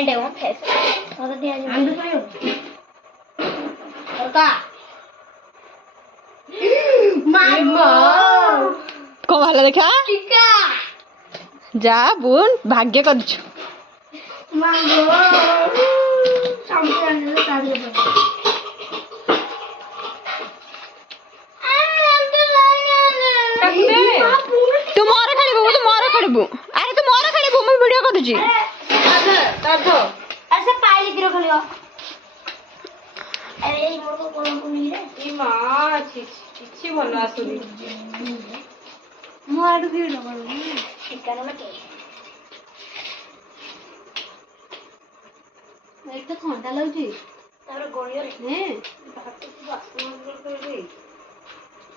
And वो face और दिया जो अंदर पड़ो और का मामा कौन वाला देखा टिका जा बुन भाग्य करछु मामा सामने ले ताली पर तू मोर खेलबू अरे तू मोर खेलबू मैं वीडियो करूची ऐसे पाइल गिरो खलियो अरे ये मोर को कोन को नहीं रे ई मां छी भलो आसुनी मो आडू गिरो करू ठिकाना में के एक थंडा लाଗୁଛି तार गोलियो रे ने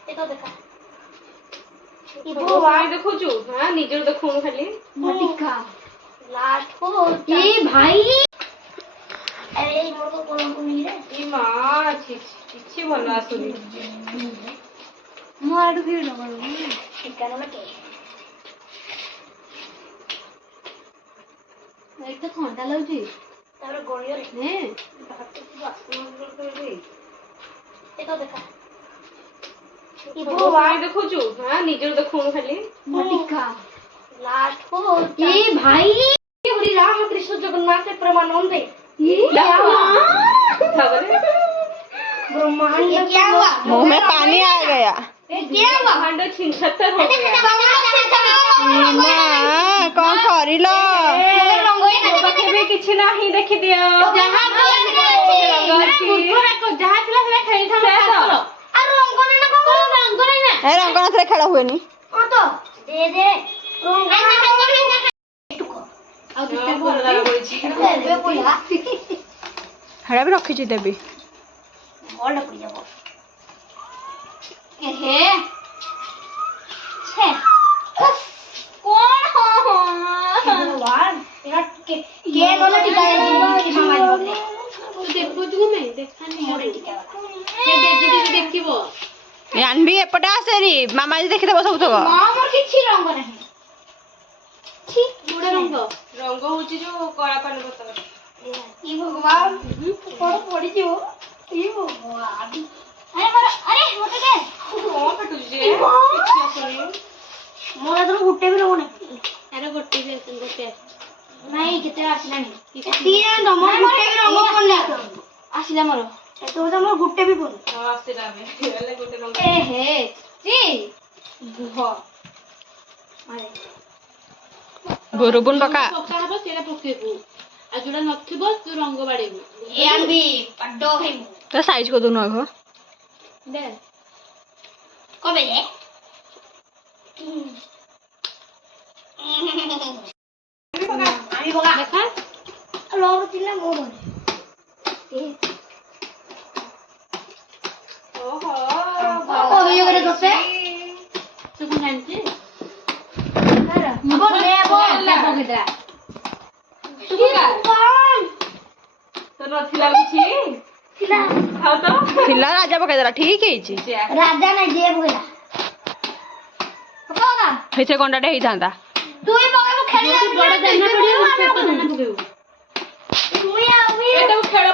ए तो देखा ई भगवान देखुछु हां निजर देखु खाली टिका लास्ट हो ए भाई अरे ये मोर को कोन को नहीं रे ई मां छी भलो आसुनी मो आडू गिरो करू ठिकाना में के एक थंडा ଲାଗୁଛି तार गोलियो रे ने ए तो देखा ई भगवान देखुछु हां निजर देखु खाली टिका लास्ट हो ए भाई हरि राम कृष्ण जगन्नाथ परमानंद ये क्या हुआ ब्रह्मांड ये क्या हुआ मुंह में पानी आ गया ये क्या हुआ ब्रह्मांड छिनछतर हो गया ना कौन करिलो केबे किछि नाही देखि दियो जहां जहां थिला थिला खेली था और रंगना ना को रंगना ना ए रंगनाथ रे खेल हुएनी हां तो दे दे रंगना आ किते भल लाग पड़िछि दे बोला हेड़ा भी रखी छी देबी बॉल पड़ जाबो हे छे कौन हो भगवान यार के नोला टिका है मामा जी देखु छु मैं देखानी मोरे टिका हे दे देखिबो ए अनबी एपटा आसेरी मामा जी देखि देबो सब तो मामा किछि रंग नहीं छी गोडे रंग होची जो कळा पानी बता ई भगवान पड़ पड़ी जो ई भगवान अरे मोटे दे कोन फटु जे किछि असनी मोला तो गुट्टे भी रहो नहीं अरे गोटे नहीं केते आसिला नहीं तीन दम गुट्टे भी रंग पड़ला आसिला मोर तो मोर गुट्टे भी पड़ हां आसेला बे एले गोटे रंग ए हे जी बुह अरे गुरुबुन पका पका हबो सेला पकेबू आ जोडा नथिबो तू रंग बाडेबू ए अनबी पड्डो है तो साइज को दोनो आगो दे कबे जे আমি বগা देखा লব তিনা মো বনে ओहो ओ ভিডিও করে করতে तू कोन जानती বল রে বল ला पकेदा तू কি का ভগবান तो नथिला बिछि তিনা खाओ तो थिला राजा पका देला ठीक है छी রাজা না যে বগা বগা हेचे कोंडाटे हेई थांदा তুই বগা মো খেলি बड़ा दाना पड़ियो छोटो दाना पकेबू তুই আমি एटा खेळ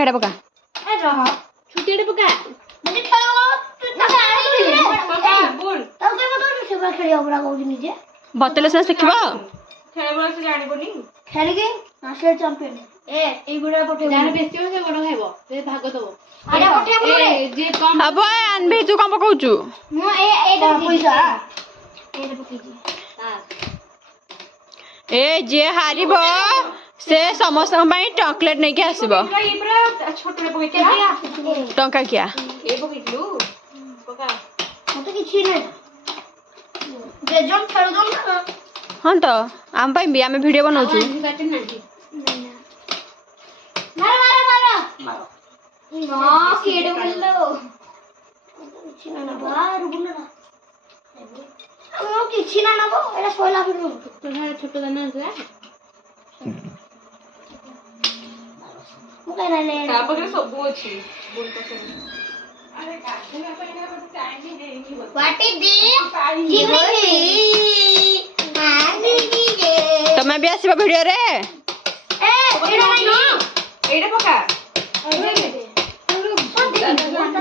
हेड़ा पका এ রহ छुटेडे पका মানে খেলো তুই তো জানি पका बोल তাও তুই মতো সেবা খেলি অবরা কইনি নিজে बतेले से सिखबो खेळ बळ से जानि बनी খেলিগে ন্যাশনাল চ্যাম্পিয়ন এ এই গুড়া পঠে जाने बेसी हो से बड़ खाइबो से भाग दबो আরে পঠে বলে ए जे कम अब अनबी तू कम पकाउचु মো এটা পয়সা এটা পকেজি हां ए जे हारिबो से समस्त ପାଇଁ चॉकलेट नहीं के आसीबो ई पूरा छोटरे पकेती टंका किया ए पकेतलु पका মতো কিছু নাই বেজন খেলুন না हां तो आम ପାଇଁ भी आमे वीडियो बनाउचु काटे नाही মারো মারো মারো মারো মা কেড়ে বললো কিছু না না বার বুনা না আমো কিছু না নাবো এটা শোলা ফিরু तो घरे छोटो दाना आसला মুকে না নে ता पकरे सब अछि बोल पकरे अरे काटे ना पकरे को टाइम ही नहीं होता वाटी दी जीवनी मांगी गे तमे भी आसीबो वीडियो रे ए ଏଇଟା ନାଇଁ ନା ଏଇଟା ପକା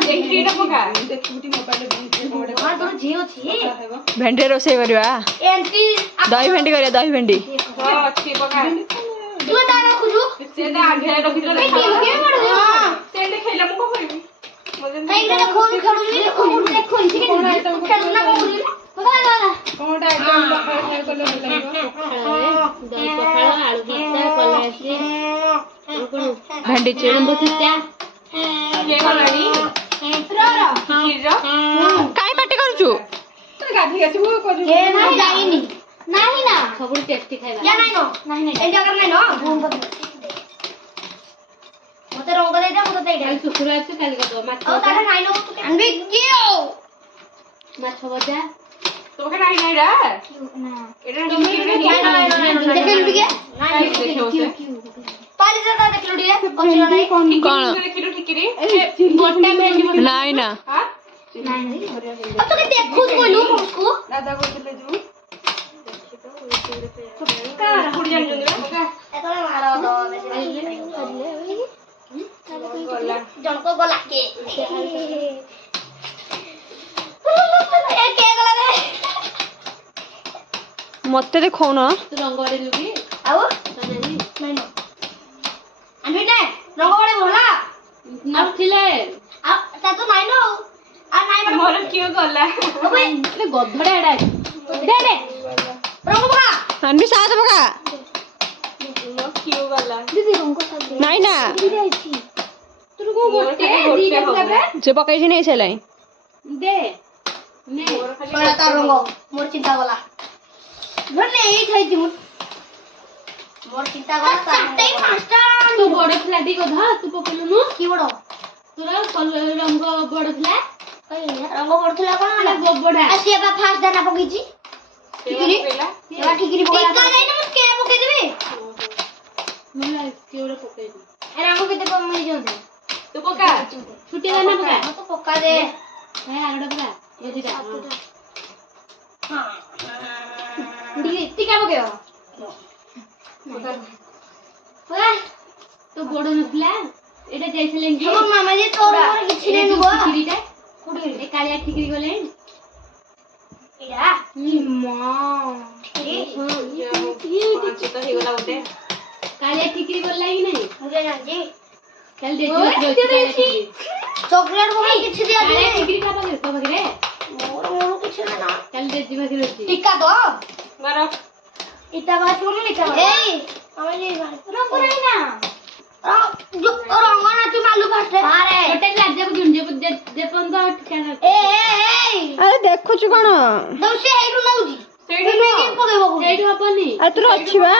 ଦେଖି ଏଇଟା ପକା ହଁ ତୋର ଝିଅ ଅଛି ଭେଣ୍ଡି ରୋଷେଇ କରିବା ଏମିତି ଦହି ଭେଣ୍ଡି କରିବା ଦହି ଭେଣ୍ଡି ହଁ ଅଛି ପକା ତୁ ଏଟା ରଖୁଛୁ ସେ ତା ଆଘରେ ରଖିଥିଲା ଏ କେମ କେମ ପଡୁ ହଁ ସେଠି ଖେଳିଲା ମୁଁ କଣ କରିବି ଏଇଟା ଦେଖୁନି ଖେଳୁନି ଦେଖୁନି ଦେଖୁନି ଟିକେ ଖେଳୁନା କଣ କରୁଛି ବାବା କଣଟା ଆଇଟମ ପଖାଳ ଖାଇ କଲେ ଭଲ ଲାଗିବ ଦହି ପଖାଳ ଆଳୁ ଭର୍ତ୍ତା କଲରା ଚିପ୍ସ ଭେଣ୍ଡି ଚିପ୍ସ ଆମ୍ବ ଛେଚା ହେଇଗଲାଣି କ୍ଷୀର କାଇଁ ପାଟି କରୁଛୁ ତୁ ଗାଧେଇ ଆସିବୁ କରିବୁ ଏ ନା ଯାଇନି ନାହିଁ ନା ସବୁଠୁ ଟେଷ୍ଟି ଖାଇବା क्या नहीं नो नहीं नहीं एंड अगर नहीं नो मते रंग दे दे मते दे କାଲି ଶୁକ୍ରବାର ଅଛି କାଲି କରିଦେବ ମାଛ ଆଉ ତାରେ ନାଇଁ नो अनबी कियो ମାଛ ଭଜା তোকে নাই নাই রা এটা देख लुडी के नहीं देखो से पाली दादा देख लुडी के पछिला नहीं कौन ଦେଖିଲୁ ଠିକିରି ଗୋଟା ଭେଣ୍ଡି ନାଇଁ ନା हां नहीं अब तो के देखू कोइलु उसको दादा बोलले जू का फुड जान जंगला एतले मारो दो गला जनको गला के ए के गला रे ମତେ ଦେଖଉନ ତୁ ରଙ୍ଗ ବଡେଇଲୁ କି ଆଉ ନାହିଁ नहीं नो अनबी ने रंग बड़े बोला ନଥିଲେ आ ता तो नहीं नो आ नहीं बड़ ମୋର କିଏ ଗଲା ओबे ଗୋଟେ ଗଧଡା ଏଡା दे दे रंग बगा ଆନବି ସାହସ ପକା ମୋ କିଏ ଗଲା दीदी रंग सब दे ନାଇଁ ନା दीदी आइछि ତୋର କୋଉ ଗୋଟେ ଦିଟା ଦେବେ ସେ ପକେଇଛି ନେଇ ସାରିଲାଣି ଦେ ନେ ମୋର ଖାଲି सोला ता रंग मोर चिंता गला भले एई थाइछि मोर चिंता गला चारटे पांचटा ତୋ ବଡ ଥିଲା ଦି ଗଧ ତୁ ପକେଇଲୁନୁ की बड़ो ତୋର ରଙ୍ଗ ବଡ ଥିଲା रंग पड़थला कोन ଆରେ ବଡା आसिया बा फास्ट दाना पकेछि ଠିକିରି ପକେଇଲା एबा ठिकिरी पकेला टिका नै न मु के पके देबे मला କିଏ ଗୋଟେ ପକେଇଲୁ ए रंग केते कम मिल जोंदे ତୁ ପକା ଛୁଟି ଦାନା ପକା तो पक्का दे ହେ ଆରଡା ପକା ଏ ଦିଟା हां टिका पकेओ वाह ତୋ ବଡ ନଥିଲା ଏଟା ଯାଇଥିଲେ କି हम मामा जी तोर मोर किछि नै नुबो ଠିକିରିଟା कुडी ଏ କାଳିଆ ଠିକିରି ଗଲେ इडा मां ପାଞ୍ଚ ତ ହେଇଗଲା ଗୋଟେ କାଳିଆ ଠିକିରି ଗଲା କି ନାହିଁ मुझे जानजी କାଲି ଓଏ, ଦେଖିଛି चॉकलेट को किछि दिया दे କାଳିଆ ଠିକିରି ଖା ପାଖରେ ତୋ ପାଖରେ मोर मोर किछि ना ना କାଲି ଦେଖି ପାଖରେ ଅଛି टिका दो ମାର इता बात को नहीं लिखा ए हमें जी रंग नहीं ना जो रंग ना तू मालू फास्ट अरे ଗୋଟେ ଲାଜକୁ ଝୁଞ୍ଜେ ଯେ ପର୍ଯ୍ୟନ୍ତ ଠିକାନା ए ଆରେ ଦେଖୁଛୁ କଣ ଦଉସି ହେଇରୁ ନଉଜି ସେଇଠି ସେଇଠି କି ପକେଇବ କୋ ସେଇଠୁ ହବନି ଆରେ ତୋର ଅଛି ବା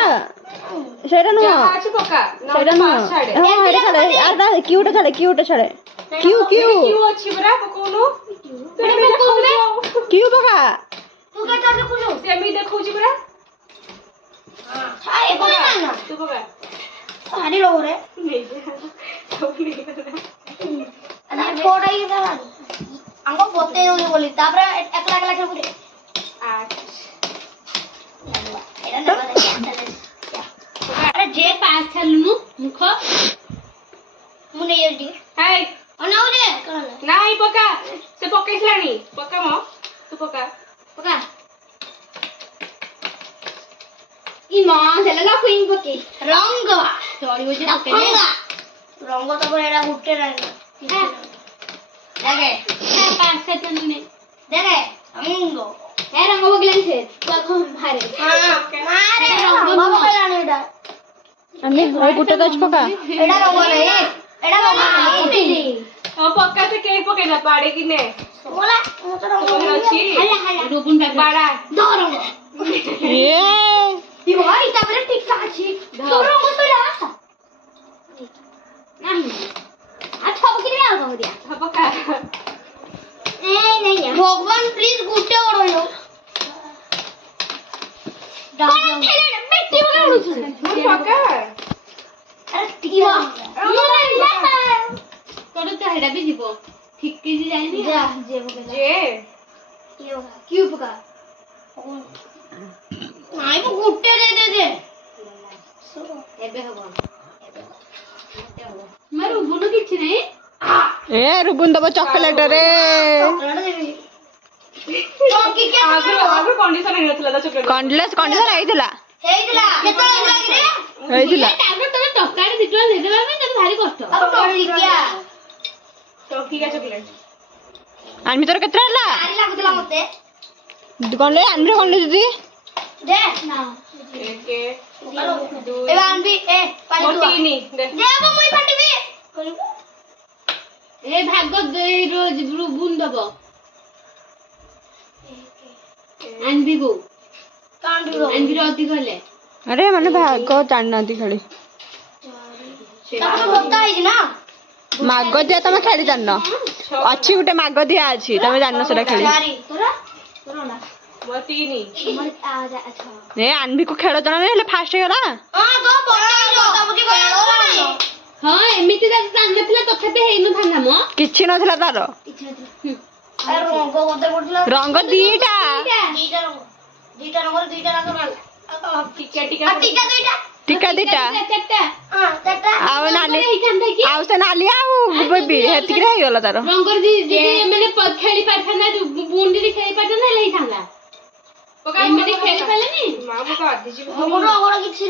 ସେଇଟା ନୁହଁ ଯାହା ଅଛି ପକା ସେଇଟା ନହେଲେ ନୁହଁ ପାସ୍ ଛାଡେ ହଁ ଏଇଟା ଛାଡେ ଆରେ ତା କ୍ୟୁଟା ଛାଡେ କ୍ୟୁ କିଉ ଅଛି ପରା ପକଉନୁ ସେମିତି ଦେଖଉଛୁ କ୍ୟୁ ପକା तू के चढ़ देखुछु ସେମିତି ଦେଖଉଛି ପରା हां ए को ना ना ତୁ ପକା हारी लो रे ନେଇଯା ସବୁ ନେଇଗଲା अरे छोड़ा ही था हमको बोलते ही बोली तापरे एकला एकला खेल बुझे ଆଠ एरा ना अरे जे ପାସ୍ ଛାଡିଲୁନୁ ମୁଖ मुने ये दी ହାଇ अनाउ जे ନାଇଁ ପକା ସେ ପକେଇଥିଲାଣି ପକା ମ ତୁ ପକା पका ई मां देला कुइन पके रंग ଚଳିବ ଯେ रंग रंग तो पर एरा गुट्टे रंग देखे ପାସ୍ ଛାଡିଲୁ ନେ देखे रंग ଏ ରଙ୍ଗ ବଗିଲାନି ସେ ତୁ ଭାରେ हां मारे रंग बगलाने एडा ଆମେ ଏଇ ଗୋଟେ ଦଛ ପକା एडा रंग नहीं एडा रंग नहीं ହଁ ପକା ସେ କେହି ପକେଇଲା ପାଡିକି ନେ बोला मु तो रंग ତୋର ଅଛି हल्ला हल्ला ରୋପନ୍ ପାଖରେ ବାଡା दो रंग ଏ ई भाई तापरे टिका अछि तो रंग तो ला नहीं अच्छा बकरी आ गो दिया ହଁ ପକା नहीं भगवान प्लीज गुट्टे ओड़ो डाल मिट्टी में उड़ू ମୁଁ ପକା अरे टिका ତୋର ତ ହେଟା ବି ଯିବ ଠିକ କିଛି ଯାଇନି जा जे बकला ଯେ क्यों पका नहीं वो गुट्टे दे दे जे ଏବେ ହବ ମୋର ବୁନୁ କିଛି ନାହିଁ। ଏ ରୁବୁନ ଦବ ଚକୋଲେଟ ରେ। ଆଗରୁ କଣ୍ଡିସନ ହେଇନଥିଲା ତ ଚକୋଲେଟ। କଣ୍ଡିସନ ହେଇଥିଲା ହେଇଥିଲା କେତେବେଳେ ହେଇଥିଲା ହେଇଥିଲା। ତାପରେ ତମେ ଟଙ୍କାଟେ 2 ଟଙ୍କା ଦେଇଦେବା ପାଇଁ ତତେ ଭାରି କଷ୍ଟ। ଟଙ୍କିକା ଚକୋଲେଟ। ଆନବି ତୋର କେତେ ହେଲା? ଭାରି ଲାଗୁଥିଲା ମତେ। କଣ ଲେ ଆନବି କଣ ଲେ ଦିଦି? ଦେ ନା ଏକେ ଏବେ ଆନବି ଏ ପାଣି ମୋ ତୁଆ ତିନି ଦେ। ଦେ ବାবা ମୁଇ ଫାଟିବି। ଏ ଭାଗ ଦେଇ ରୋଜ ବୁନ ଦବ। ଆନବିକୁ ଆନବିର ଅଧିକ ହେଲେ। ଆରେ ମାନେ ଭାଗ ଜାଣିନାହାନ୍ତି ଖେଳି। ତାପରେ ଭତ୍ତା ହେଇଛି ନା। ମାଗ ଦିଆ ତମେ ଖେଳି ଜାଣିନ। ଅଛି ଗୋଟେ ମାଗ ଦିଆ ଅଛି ତମେ ଜାଣିନ ସେଟା ଖେଳି। ଚାରି ତୋରା ତୋର ନା ମୋ ତିନି। ମୋର ଆଚ୍ଛା ଏ ଆନବି କୁ ଖେଳ ଜଣା ନାହିଁ ହେଲେ ଫାଷ୍ଟ ହେଇଗଲା। ହଁ ତ ପକେଇଲ ତମକୁ ଖେଳ ହଁ ଏମିତି ତ ଜାଣିନଥିଲା ତଥାପି ହେଇନଥାନ୍ତା ମ। କିଛି ନଥିଲା ତାର। ଆରେ ରଙ୍ଗ ବଦଳ ପଡୁଥିଲା। ରଙ୍ଗ ଦିଟା। ଦିଟା ରଙ୍ଗର ଦିଟା ରଙ୍ଗ ମାରିଲା। ଟିକା ଟିକା ଟିକା ଦୁଇଟା ଟିକା ଦିଟା ଚାରିଟା ହଁ ଚାରିଟା ଆଉ ନାଲି ହେଇଥାନ୍ତା କି? ଆଉ ସେ ନାଲି ଆଉ ବେବି ହେତିକିରେ ହେଇଗଲା ତାର। ରଙ୍ଗର ଯଦି ମାନେ ଖେଳି ପାରିଥାନ୍ତା ବୁନ ଯଦି ଖେଳି ପାରିଥାନ୍ତା ହେଲେ ହେଇଥାନ୍ତା। ଏମିତି ଖେଳି ପାରିଲେନି। ମା ମୁଁ ତ ଆଧିଛି। ରଙ୍ଗର କିଛି